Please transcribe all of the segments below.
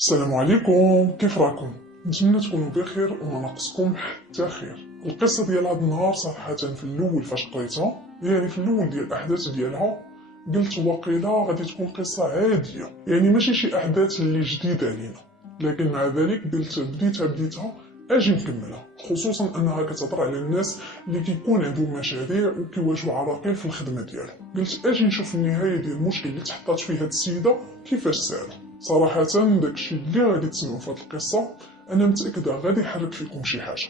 السلام عليكم، كيف راكم؟ نتمنى تكونوا بخير وما ناقصكم حتى خير. القصه ديال هذا النهار صراحه في الاول فاش قريتها، يعني في الاول ديال الاحداث ديالها قلت واقيلا غادي تكون قصه عاديه، يعني ماشي شي احداث اللي جديده علينا، لكن مع ذلك قلت بديتها اجي نكملها، خصوصا انها كتهضر على الناس اللي كيكون عندهم مشاريع وكيواجهوا عراقيل في الخدمه ديالهم. قلت اجي نشوف النهايه ديال المشكل اللي تحطات فيه هاد السيده كيفاش سالها. صراحه داكشي اللي غادي تسمعوا في هاد القصه انا متاكده غادي يحرك فيكم شي حاجه،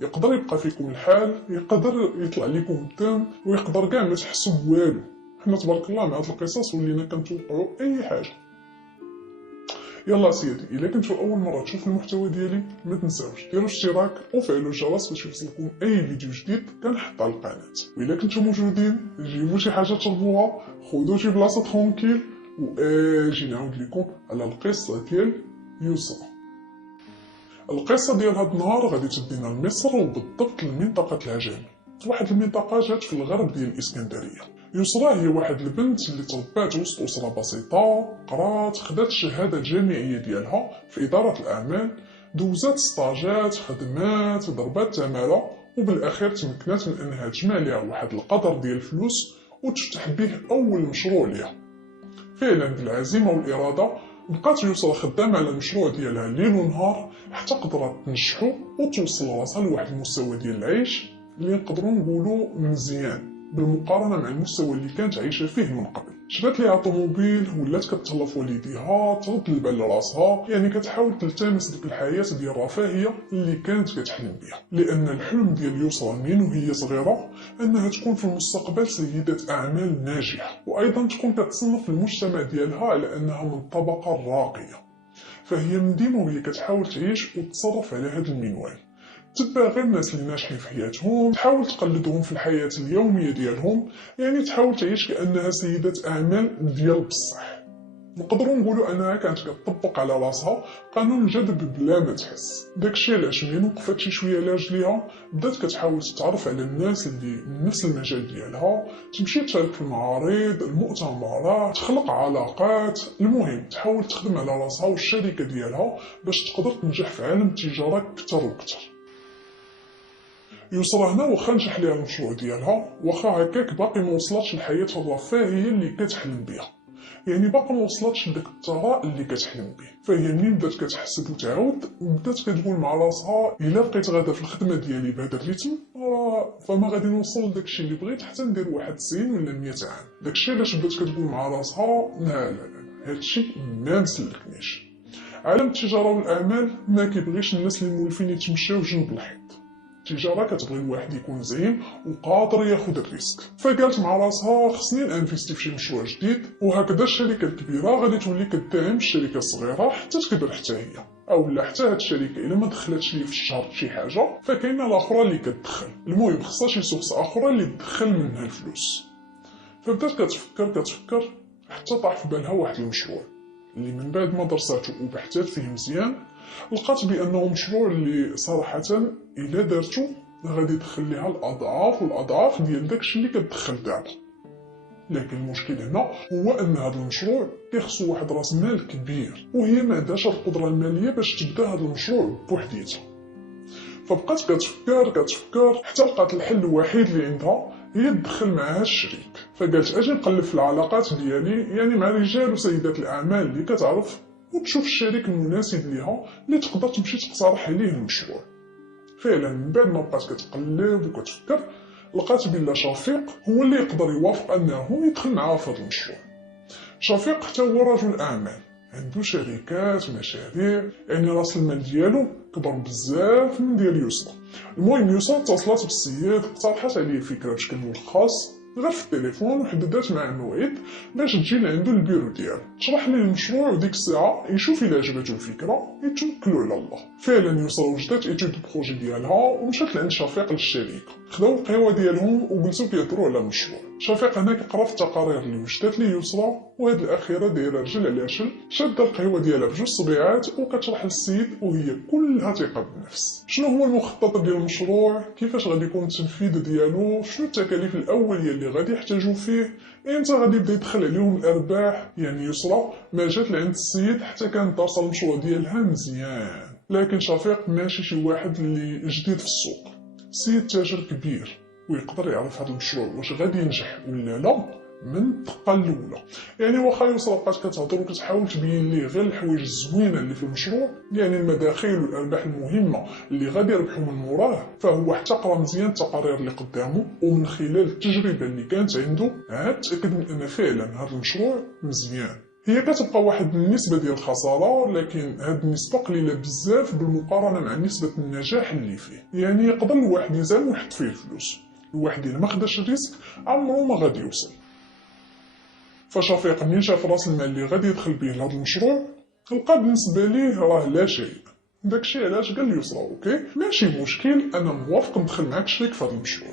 يقدر يبقى فيكم الحال، يقدر يطلع لكم الدم، ويقدر كاع ما تحسوا بوالو. حنا تبارك الله مع هاد القصص ولينا كنتوقعوا اي حاجه. يلا سيدي، الا كنتو اول مره تشوف المحتوى ديالي ما تنساوش ديروا اشتراك وفعلوا الجرس باش يوصلكم اي فيديو جديد كنحط على القناه. والا كنتو موجودين جيبوا شي حاجه تشربوها، خذوا شي بلاصه ترونكيل، واجي نعاود لكم على القصه ديال يسرى. القصه ديال هاد النهار غادي تدينا لمصر، وبالضبط لمنطقه العجمي، واحد المنطقه جات في الغرب ديال الاسكندريه. يسرى هي واحد البنت اللي تربات وسط اسره بسيطه، قرات، خدات الشهاده الجامعيه ديالها في اداره الاعمال، دوزات ستاجات، خدمات، ضربات تماره، وبالاخير تمكنات من انها تجمع ليها واحد القدر ديال الفلوس وتفتح به اول مشروع ليها. فعلا بالعزيمه والاراده بقات يسرى خدامه على المشروع ديالها ليل ونهار حتى قدرت تنجحو وتوصل راسها لواحد المستوى ديال العيش اللي نقدروا نقولوا مزيان بالمقارنه مع المستوى اللي كانت عايشه فيه من قبل. شرات ليها طوموبيل، ولات كتهلا في والديها، ترد البال لراسها، يعني كتحاول تلتمس ديك الحياه ديال الرفاهيه اللي كانت كتحلم بها، لان الحلم ديال يسرى من وهي صغيره انها تكون في المستقبل سيده اعمال ناجحه، وايضا تكون كتصنف في المجتمع ديالها على انها من الطبقه الراقيه. فهي من ديما وهي كتحاول تعيش وتتصرف على هذا المنوال، تتبع غير الناس اللي ناجحين في حياتهم، تحاول تقلدهم في الحياة اليومية ديالهم، يعني تحاول تعيش كأنها سيدة أعمال ديال بصح. نقدروا نقولوا انها كانت كتطبق على راسها قانون الجذب بلا ما تحس. داكشي علاش ملي وقفات شي شويه على رجليها بدات كتحاول تتعرف على الناس اللي من نفس المجال ديالها، تمشي تشارك في المعارض، المؤتمرات، تخلق علاقات، المهم تحاول تخدم على راسها والشركه ديالها باش تقدر تنجح في عالم التجاره اكثر واكثر. يسرى هنا واخا نجح ليها المشروع ديالها، واخا هكاك باقي ما وصلتش للحياه الرفاهيه اللي كتحلم بها، يعني باقا ما وصلتش لداك الثراء اللي كتحلم به. فهي منين بدات كتحسب وتعاود بدات كتقول مع راسها الا بقيت غادا في الخدمه ديالي بهذا الريتم فما غادي نوصل لداكشي اللي بغيت حتى ندير واحد 90 ولا 100 عام. داكشي علاش بدات كتقول مع راسها لا لا لا هادشي ما مسلكنيش. عالم التجاره والاعمال ما كيبغيش الناس اللي مولفين يتمشاو جنب الحيط، التجاره كتبغي الواحد يكون زعيم وقادر ياخذ الريسك. فقالت مع راسها خصني انفيستي في شي مشروع جديد، وهكذا الشركه الكبيره غادي تولي كدعم الشركه الصغيره حتى تكبر حتى هي، او لا حتى هاد الشركه الا ما دخلتش لي في الشهر شي حاجه فكاينه الاخرى اللي كتدخل، المهم خصها شي سورس اخرى اللي تدخل منها الفلوس. فبدات كتفكر حتى طاح في بالها واحد المشروع اللي من بعد ما درساته وبحثات فيه مزيان لقات بانه مشروع اللي صراحه الا دارتو غادي يدخل ليها الاضعاف والاضعاف ديال داكشي اللي كتدخل دابا. لكن المشكل هنا هو ان هذا المشروع كيخصو واحد راس مال كبير، وهي ما عندهاش القدره الماليه باش تبدا هذا المشروع بوحديتها. فبقات كتفكر حتى لقات الحل الوحيد اللي عندها هي تدخل معها الشريك. فقالت اجي نقلب في العلاقات ديالي، يعني مع رجال وسيدات الاعمال اللي كتعرف، وتشوف الشريك المناسب ليها اللي تقدر تمشي تقترح عليه المشروع. فعلا من بعد ما بقات كتقلب وكتفكر لقات بلا شفيق هو اللي يقدر يوافق انه يدخل معها في هذا المشروع. شفيق حتى هو رجل اعمال، عنده شركات، مشاريع، يعني راس المال ديالو كبر بزاف من ديال يسرى. المهم يسرى اتصلت بالسيد، اقترحت عليه الفكره بشكل ملخص غير في التليفون، وحددات معاه موعد باش تجي لعندو البيرو ديالو، تشرح ليه المشروع، وديك الساعه يشوف الا عجباتو الفكره يتوكلوا على الله. فعلا يسرى وجدت ايتود البروجي ديالها ومشات لعند شفيق للشركه، خداو القهوه ديالهم وجلسوا كيهضروا على المشروع. شفيق هنا كيقرا في التقارير اللي وجدت ليه يسرى، وهاد الاخيره دايره رجل على رجل، شاده القهوه ديالها بجوج صبيعات وكتشرح للسيد وهي كلها ثقه بالنفس. شنو هو المخطط ديال المشروع، كيفاش غادي يكون التنفيذ ديالو، شنو التكاليف الاوليه اللي اللي غادي يحتاجوا فيه، انت غادي يبدا يدخل عليهم الارباح. يعني يسرى ما جات لعند السيد حتى كانت دارسه المشروع ديالها مزيان. لكن شفيق ماشي شي واحد اللي جديد في السوق، السيد تاجر كبير ويقدر يعرف هذا المشروع واش غادي ينجح ولا لا من الدقه الاولى. يعني واخا يسرى بقات كتهضر وكتحاول تبين ليه غير الحوايج الزوينه اللي في المشروع، يعني المداخيل والارباح المهمه اللي غادي يربحوا من موراه، فهو حتى قرا مزيان التقارير اللي قدامه، ومن خلال التجربه اللي كانت عنده عاد تاكد من ان فعلا هذا المشروع مزيان. هي كتبقى واحد النسبه ديال الخساره، لكن هاد النسبه قليله بزاف بالمقارنه مع نسبه النجاح اللي فيه. يعني يقدر الواحد يزال ويحط فيه الفلوس، الواحد الا ما خداش الريسك عمرو ما غادي يوصل. فشفيق منين شاف راس المال اللي غادي يدخل به لهذا المشروع لقى بالنسبه ليه راه لا شيء. داكشي علاش قال لي يسرى اوكي ماشي مشكل، انا موافق ندخل معاك شريك في هذا المشروع،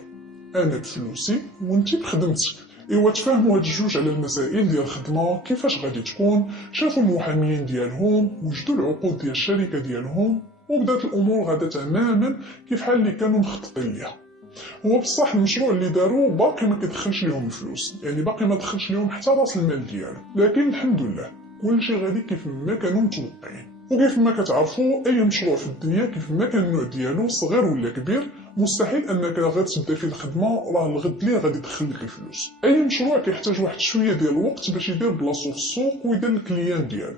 انا بفلوسي وانت بخدمتك. ايوا تفاهموا هاد الجوج على المسائل ديال الخدمه كيفاش غادي تكون، شافوا المحاميين ديالهم، وجدوا العقود ديال الشركه ديالهم، وبدات الامور غادا تماما كيف حال اللي كانوا مخططين ليها. هو بصح المشروع اللي داروا باقي ما كيدخلش لهم الفلوس، يعني باقي ما دخلش لهم حتى راس المال ديالو، لكن الحمد لله كلشي غادي كيف ما كانوا متوقعين. وكيف ما كتعرفوا اي مشروع في الدنيا كيف ما كان النوع ديالو صغير ولا كبير، مستحيل انك غير تبدا فيه الخدمه راه الغد ليه غادي يدخل لك الفلوس. اي مشروع كيحتاج واحد شويه ديال الوقت باش يدير بلاصتو في السوق ويدير الكليان ديالو.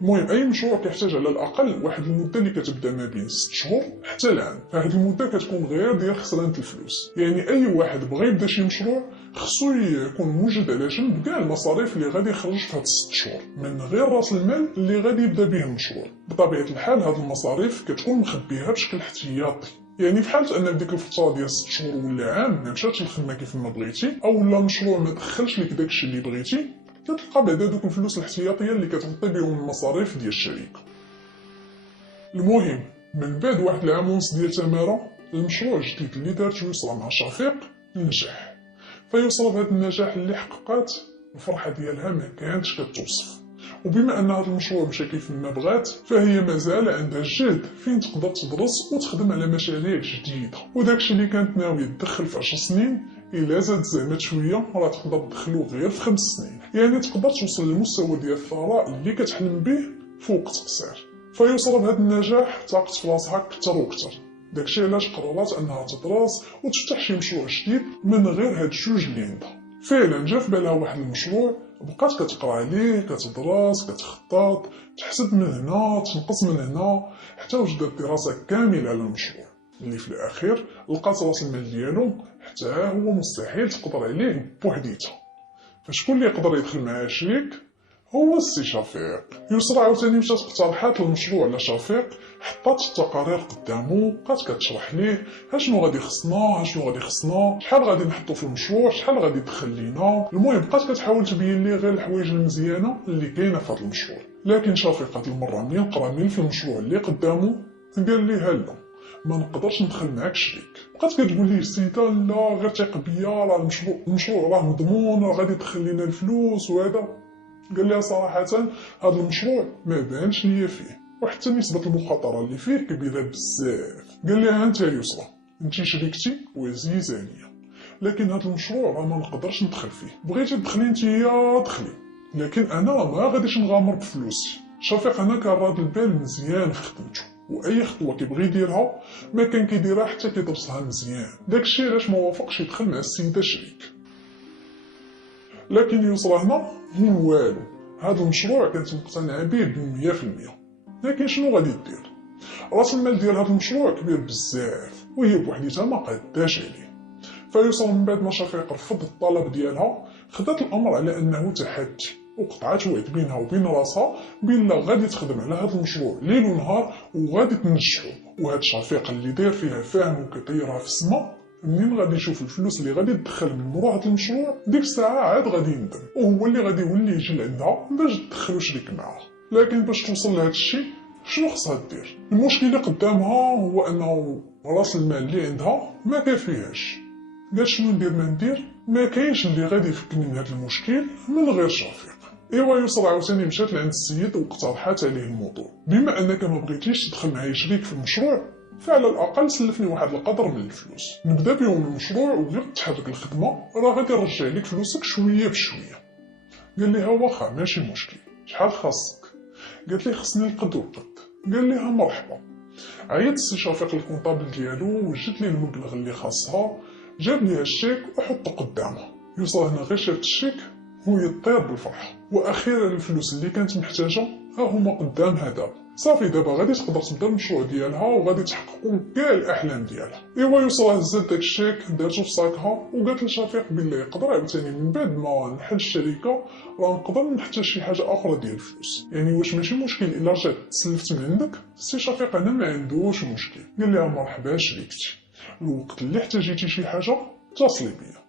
المهم اي مشروع كيحتاج على الاقل واحد المده اللي كتبدا ما بين 6 شهور حتى العام، فهاد المده كتكون غير ديال خسرانه الفلوس. يعني اي واحد بغى يبدا شي مشروع خصو يكون موجد على جنب كاع المصاريف اللي غادي يخرج في هاد 6 شهور من غير راس المال اللي غادي يبدا به المشروع. بطبيعه الحال هاد المصاريف كتكون مخبيها بشكل احتياطي، يعني في حاله ان ديك الفتره ديال 6 شهور ولا عام ما مشاتش الخدمه كيف ما بغيتي، او لا المشروع ما دخلش لك داكشي اللي بغيتي، كتلقى بعدا دوك الفلوس الاحتياطيه اللي كتغطي بهم المصاريف ديال الشركه. المهم من بعد واحد العام ونص ديال تماره، المشروع الجديد اللي دارت يسرى مع شفيق نجح. فيسرى بهذا النجاح اللي حققات الفرحه ديالها ما كانتش كتوصف، وبما ان هذا المشروع مشى كيف ما بغات، فهي مازال عندها الجهد فين تقدر تدرس وتخدم على مشاريع جديده. وداكشي اللي كانت ناويه تدخل في 10 سنين الا زاد زعمت شويه راه تقدر تدخلو غير في 5 سنين، يعني تقدر توصل للمستوى ديال الثراء اللي كتحلم به في وقت قصير. فيسرى بهذا النجاح تاقت في راسها كتر وكتر، داكشي علاش قررت انها تدرس وتفتح شي مشروع جديد من غير هاد الجوج اللي عندها. فعلا جا في بالها واحد المشروع، بقات كتقرا عليه، كتدرس، كتخطط، تحسب من هنا، تنقص من هنا، حتى وجدت دراسه كامله على المشروع اللي في الاخير لقات راس المال ديالو حتى هو مستحيل تقدر عليه بوحديتها. فشكون اللي يقدر يدخل معاه شريك؟ هو السي شفيق. يسرى عاوتاني مشات اقترحات المشروع على شفيق، حطات التقارير قدامو، بقات كتشرح ليه شنو غادي خصنا، شنو غادي خصنا، شحال غادي نحطو في المشروع، شحال غادي يدخل لينا. المهم بقات كتحاول تبين ليه غير الحوايج المزيانه اللي كاينه في هذا المشروع. لكن شفيق هاد المره ملي قرا ملف المشروع اللي قدامو قال ليه لا ما نقدرش ندخل معاك شريك. بقات كتقول ليه السيده لا غير ثق بيا، راه المشروع راه مضمون، راه غادي يدخل لينا الفلوس وهذا. قال لها صراحه هذا المشروع ما بانش ليا فيه، وحتى نسبه المخاطره اللي فيه كبيره بزاف. قال لها انت يسرى انت شريكتي وعزيزه عليا، لكن هذا المشروع راه ما نقدرش ندخل فيه، بغيتي تدخلي نتيا دخلي، لكن انا ما غاديش نغامر بفلوسي. شفيق انا كان راد البال مزيان في خدمته، واي خطوه كيبغي يديرها ما كان كيديرها حتى كيدرسها مزيان. داكشي علاش ما وافقش يدخل مع السيده شريك. لكن يسرى هنا هو والو، هذا المشروع كانت مقتنعه به ب100%، لكن شنو غادي دير؟ راس المال ديال هذا المشروع كبير بزاف وهي بوحديتها ما قاداش عليه. فيسرى من بعد ما شفيق رفض الطلب ديالها خدات الامر على انه تحدي، وقطعات وعد بينها وبين راسها بين غادي تخدم على هذا المشروع ليل ونهار وغادي تنجحو. وهذا شفيق اللي داير فيها فاهم وكيطيرها في السما، منين غادي يشوف الفلوس اللي غادي تدخل من مورا هذا المشروع ديك الساعه عاد غادي يندم، وهو اللي غادي يولي يجي لعندها باش تدخلو شريك معاه. لكن باش توصل لهذا الشيء شنو خصها دير؟ المشكل اللي قدامها هو انه راس المال اللي عندها ما كافيهاش. قالت شنو ندير ما ندير، ما كاينش اللي غادي يفكني من هذا المشكل من غير شفيق. ايوا يسرى عاوتاني مشات لعند السيد واقترحات عليه الموضوع، بما انك ما بغيتيش تدخل معايا شريك في المشروع فعلى الاقل سلفني واحد القدر من الفلوس نبدا بهم المشروع، وغير تحرك الخدمه راه غادي نرجع لك فلوسك شويه بشويه. قال لي ها واخا ماشي مشكل، شحال خاصك؟ قالت لي خصني القد والقد. قال لي ها مرحبا. عيط السي شفيق الكونطابل ديالو وجدت لي المبلغ اللي خاصها، جاب لي الشيك وحطه قدامه. يوصل هنا غير شافت الشيك هو يطير بالفرحه، واخيرا الفلوس اللي كانت محتاجه ها هما قدامها دابا. صافي دابا غادي تقدر تبدا المشروع ديالها وغادي تحققوا كاع الاحلام ديالها. ايوا يوصلها هزات داك الشيك دارتو في صاكها وقالت لشفيق بلي يقدر عاوتاني من بعد ما نحل الشركه راه نقدر نحتاج شي حاجه اخرى ديال الفلوس. يعني واش ماشي مشكل الا رجعت تسلفت من عندك؟ السي شفيق انا ما عندوش مشكل. قال لها مرحبا شريكتي، الوقت اللي احتاجيتي شي حاجه اتصلي بيا.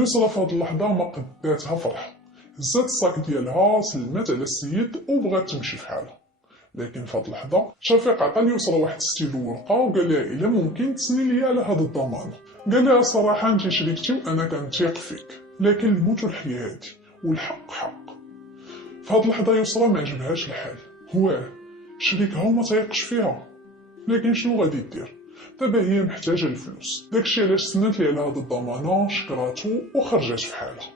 يسرا في هاد اللحظه ما قداتها فرحه، هزات الصاك ديالها سلمات على السيد وبغات تمشي في حالها. لكن في هاد اللحظه شفيق عطى ليسرا واحد ستيلو ورقه وقال لها الا ممكن تسني ليا على هاد الضمان. قال لها صراحه انت شريكتي وانا كنثيق فيك، لكن الموت والحياه هادي والحق حق. في هاد اللحظه يسرا ما عجبهاش الحال، هو شريكها وما تيقش فيها، لكن شنو غادي دير؟ دابا هي محتاجه الفلوس، داكشي علاش سنات لي على هاد الضمانه، شكراتو وخرجات في حالها.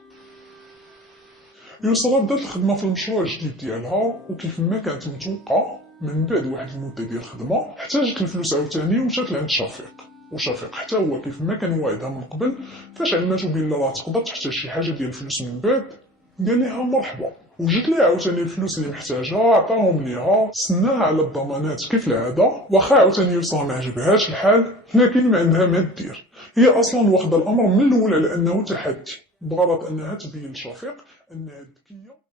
يسرا بدات الخدمه في المشروع الجديد ديالها، وكيف ما كانت متوقعه من بعد واحد المده ديال الخدمه احتاجت الفلوس عاوتاني ومشات لعند شفيق. وشفيق حتى هو كيف ما كان واعدها من قبل، فاش علماتو بلي راه تقدر تحتاج شي حاجه ديال الفلوس من بعد، قال لها مرحبا. وجات ليه عاوتاني الفلوس اللي محتاجها عطاهم ليها، سناها على الضمانات كيف العاده. واخا عاوتاني يسرا ما عجبهاش الحال، لكن ما عندها ما دير، هي اصلا واخده الامر من الاول على انه تحدي بغرض انها تبين لشفيق انها ذكيه.